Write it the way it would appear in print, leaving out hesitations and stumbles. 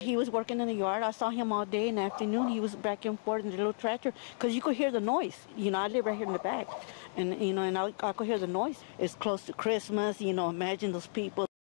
He was working in the yard. I saw him all day in the afternoon. He was back and forth in the little tractor because you could hear the noise. I live right here in the back, and I could hear the noise. It's close to Christmas. Imagine those people.